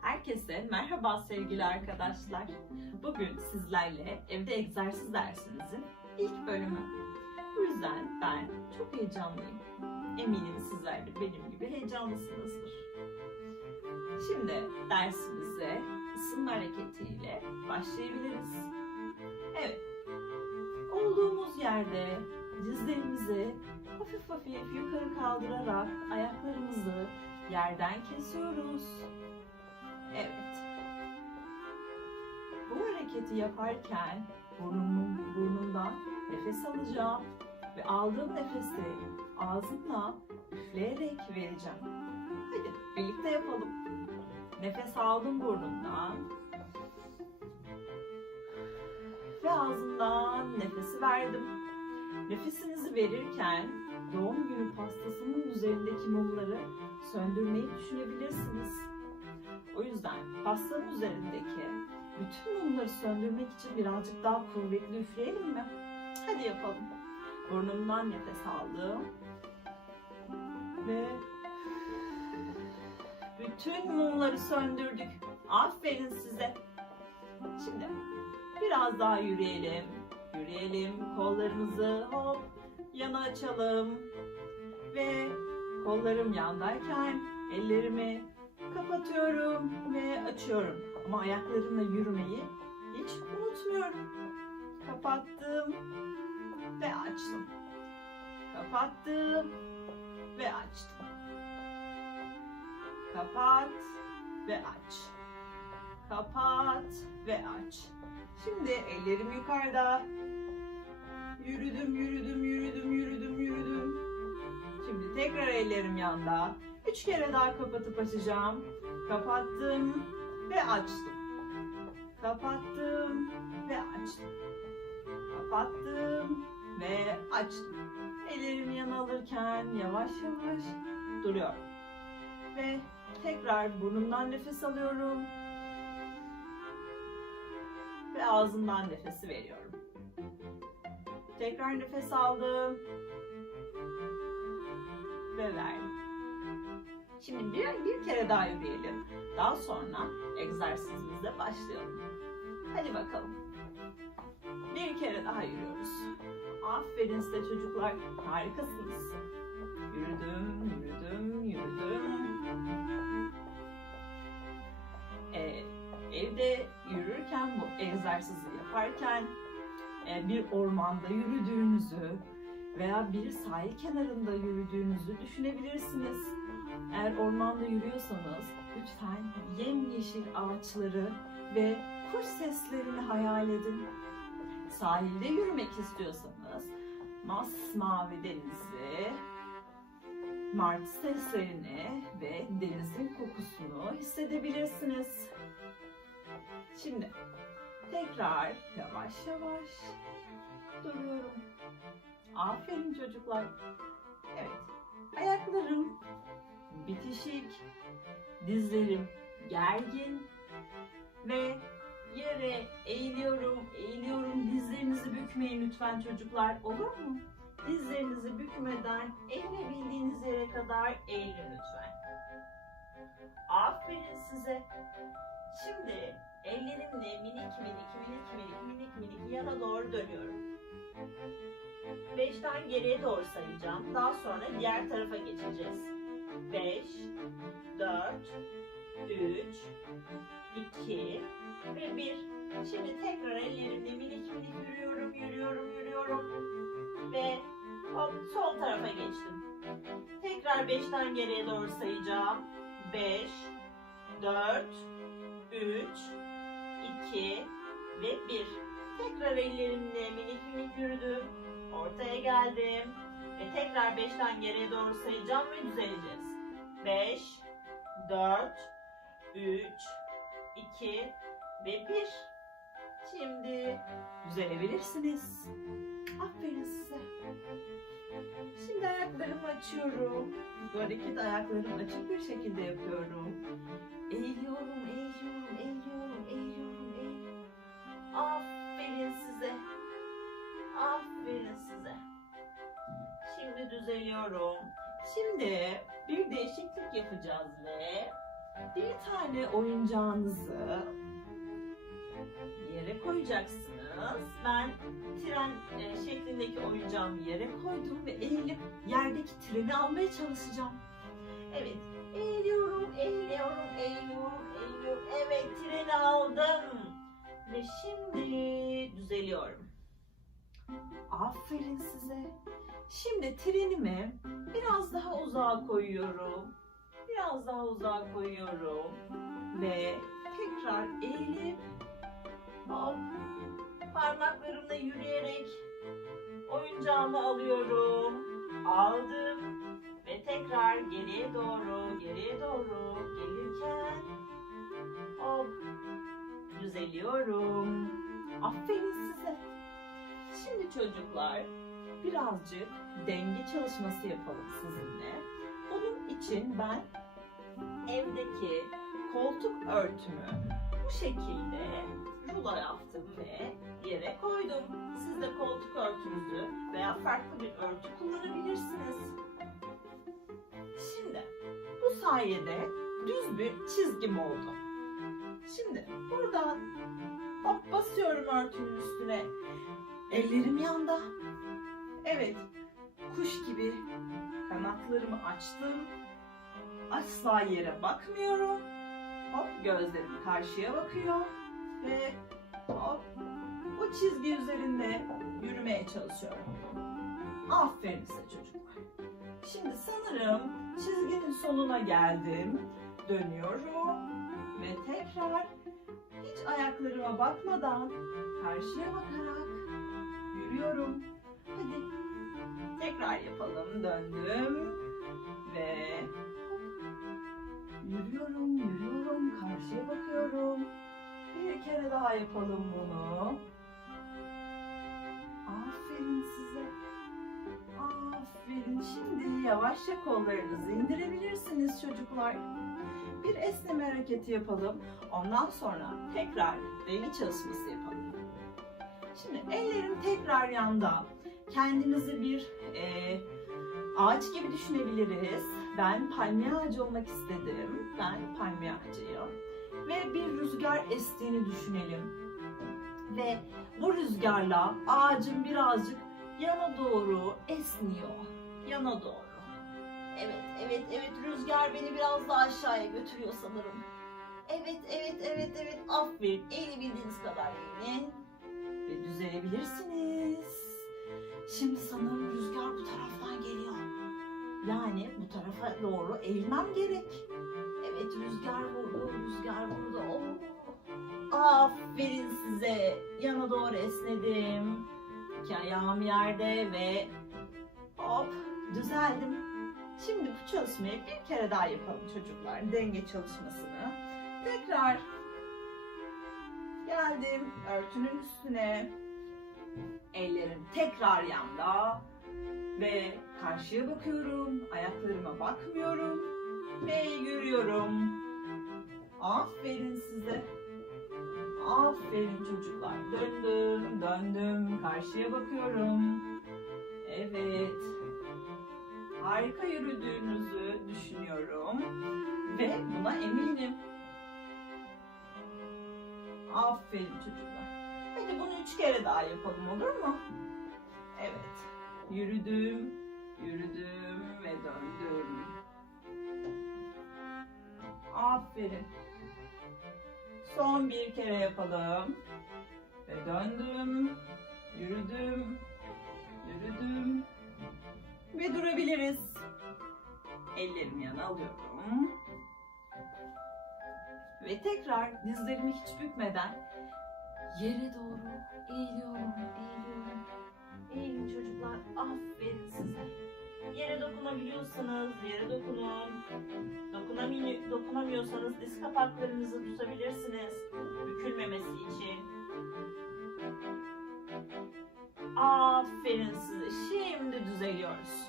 Herkese merhaba sevgili arkadaşlar. Bugün sizlerle evde egzersiz dersimizin ilk bölümü. Bu yüzden ben çok heyecanlıyım. Eminim sizler de benim gibi heyecanlısınızdır. Şimdi dersimize ısınma hareketiyle başlayabiliriz. Evet, olduğumuz yerde dizlerimizi hafif hafif yukarı kaldırarak ayaklarımızı yerden kesiyoruz. Evet. Bu hareketi yaparken burnumun, burnumdan nefes alacağım ve aldığım nefesi ağzımla üfleyerek vereceğim. Hadi birlikte yapalım. Nefes aldım burnumdan ve ağzımdan nefesi verdim. Nefesinizi verirken doğum günü pastasının üzerindeki mumları söndürmeyi düşünebilirsiniz. O yüzden pastanın üzerindeki bütün mumları söndürmek için birazcık daha kuvvetli üfleyelim mi? Hadi yapalım. Burnumdan nefes aldım. Ve bütün mumları söndürdük. Aferin size. Şimdi biraz daha yürüyelim. Yürüyelim. Kollarımızı hop yana açalım. Ve kollarım yandayken ellerimi kapatıyorum ve açıyorum. Ama ayaklarımla yürümeyi hiç unutmuyorum. Kapattım ve açtım. Kapattım ve açtım. Kapat ve aç. Kapat ve aç. Şimdi ellerim yukarıda. Yürüdüm, yürüdüm, yürüdüm, yürüdüm, yürüdüm. Şimdi tekrar ellerim yanda. Üç kere daha kapatıp açacağım. Kapattım ve açtım. Kapattım ve açtım. Kapattım ve açtım. Ellerimi yana alırken yavaş yavaş duruyorum. Ve tekrar burnumdan nefes alıyorum. Ve ağzımdan nefesi veriyorum. Tekrar nefes aldım. Ve verdim. Şimdi bir, bir kere daha yürüyelim. Daha sonra egzersizimize başlayalım. Hadi bakalım. Bir kere daha yürüyoruz. Aferin size çocuklar. Harikasınız. Yürüdüm, yürüdüm, yürüdüm. Ee, evde yürürken bu egzersizi yaparken e, bir ormanda yürüdüğünüzü veya bir sahil kenarında yürüdüğünüzü düşünebilirsiniz. Eğer ormanda yürüyorsanız lütfen yemyeşil ağaçları ve kuş seslerini hayal edin. Sahilde yürümek istiyorsanız masmavi denizi, martı seslerini ve denizin kokusunu hissedebilirsiniz. Şimdi tekrar yavaş yavaş duruyorum. Aferin çocuklar. Evet. Ayaklarım bitişik, dizlerim gergin ve yere eğiliyorum, eğiliyorum. Dizlerinizi bükmeyin lütfen çocuklar. Olur mu? Dizlerinizi bükmeden eğilebildiğiniz yere kadar eğilin lütfen. Aferin size. Şimdi ellerimle minik minik minik minik minik minik yana doğru dönüyorum. Beşten geriye doğru sayacağım. Daha sonra diğer tarafa geçeceğiz. 5, 4, 3, 2 ve 1. Şimdi tekrar ellerimle minik minik yürüyorum, yürüyorum, yürüyorum. Ve hop sol tarafa geçtim. Tekrar 5'ten geriye doğru sayacağım. 5, 4, 3, 2 ve 1. Tekrar ellerimle minik minik yürüdüm. Ortaya geldim. Ve tekrar 5'ten geriye doğru sayacağım ve düzeleceğiz. 5, 4, 3, 2 ve 1. Şimdi düzelebilirsiniz. Aferin size. Şimdi ayaklarımı açıyorum. Bu hareket ayaklarımı açık bir şekilde yapıyorum. Eğiliyorum, eğiliyorum, eğiliyorum. Aferin size. Aferin size. Şimdi düzeliyorum. Şimdi bir değişiklik yapacağız ve bir tane oyuncağınızı yere koyacaksınız. Ben tren e, şeklindeki oyuncağımı yere koydum ve eğilip yerdeki treni almaya çalışacağım. Evet, eğiliyorum, eğiliyorum, eğiliyorum, eğiliyorum. Evet, treni aldım. Ve şimdi düzeliyorum. Aferin size. Şimdi trenimi biraz daha uzağa koyuyorum. Biraz daha uzağa koyuyorum. Ve tekrar eğilip hop parmaklarımla yürüyerek oyuncağımı alıyorum. Aldım ve tekrar geriye doğru, geriye doğru gelirken hop düzeliyorum. Aferin Şimdi çocuklar birazcık denge çalışması yapalım sizinle. Bunun için ben evdeki koltuk örtümü bu şekilde rulo yaptım ve yere koydum. Siz de koltuk örtünüzü veya farklı bir örtü kullanabilirsiniz. Şimdi bu sayede düz bir çizgim oldu. Şimdi buradan hop basıyorum örtünün üstüne. Ellerim yanda. Evet, kuş gibi kanatlarımı açtım. Asla yere bakmıyorum. Hop gözlerim karşıya bakıyor ve hop bu çizgi üzerinde yürümeye çalışıyorum. Aferin size çocuklar. Şimdi sanırım çizginin sonuna geldim. Dönüyorum ve tekrar ayaklarıma bakmadan karşıya bakarak yürüyorum. Hadi tekrar yapalım. Döndüm ve yürüyorum, yürüyorum, karşıya bakıyorum. Bir kere daha yapalım bunu. Aferin size. Aferin. Şimdi yavaşça kollarınızı indirebilirsiniz çocuklar. Bir esneme hareketi yapalım. Ondan sonra tekrar denge çalışması yapalım. Şimdi ellerim tekrar yanda. Kendinizi bir e, ağaç gibi düşünebiliriz. Ben palmiye ağacı olmak istedim. Ben palmiye ağacıyım. Ve bir rüzgar estiğini düşünelim. Ve bu rüzgarla ağacın birazcık yana doğru esniyor. Yana doğru. Evet, evet, evet. Rüzgar beni biraz daha aşağıya götürüyor sanırım. Evet, evet, evet, evet. Aferin. Eğilebildiğiniz kadar eğilin. Ve düzelebilirsiniz. Şimdi sanırım rüzgar bu taraftan geliyor. Yani bu tarafa doğru eğilmem gerek. Evet rüzgar vurdu, rüzgar vurdu. Oo. Aferin size. Yana doğru esnedim. İki ayağım yerde ve hop düzeldim. Şimdi bu çalışmayı bir kere daha yapalım çocuklar. Denge çalışmasını. Tekrar geldim örtünün üstüne. Ellerim tekrar yanda ve karşıya bakıyorum. Ayaklarıma bakmıyorum ve yürüyorum. Aferin size. Aferin çocuklar. Döndüm, döndüm. Karşıya bakıyorum. Evet. Harika yürüdüğünüzü düşünüyorum ve buna eminim. Aferin çocuklar. Hadi bunu üç kere daha yapalım olur mu? Evet. Yürüdüm, yürüdüm ve döndüm. Aferin. Son bir kere yapalım. Ve döndüm, yürüdüm, yürüdüm. Ve durabiliriz. Ellerimi yana alıyorum. Ve tekrar dizlerimi hiç bükmeden yere doğru eğiliyorum, eğiliyorum. Eğilin çocuklar, aferin size. Yere dokunabiliyorsanız yere dokunun. Dokunamıyor, dokunamıyorsanız diz kapaklarınızı tutabilirsiniz. Bükülmemesi için. Aferin size. Şimdi düzeliyoruz.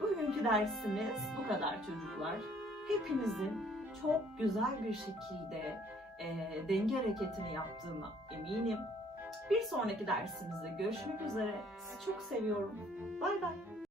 Bugünkü dersimiz bu kadar çocuklar. Hepinizin çok güzel bir şekilde e, denge hareketini yaptığına eminim. Bir sonraki dersimizde görüşmek üzere. Sizi çok seviyorum. Bay bay.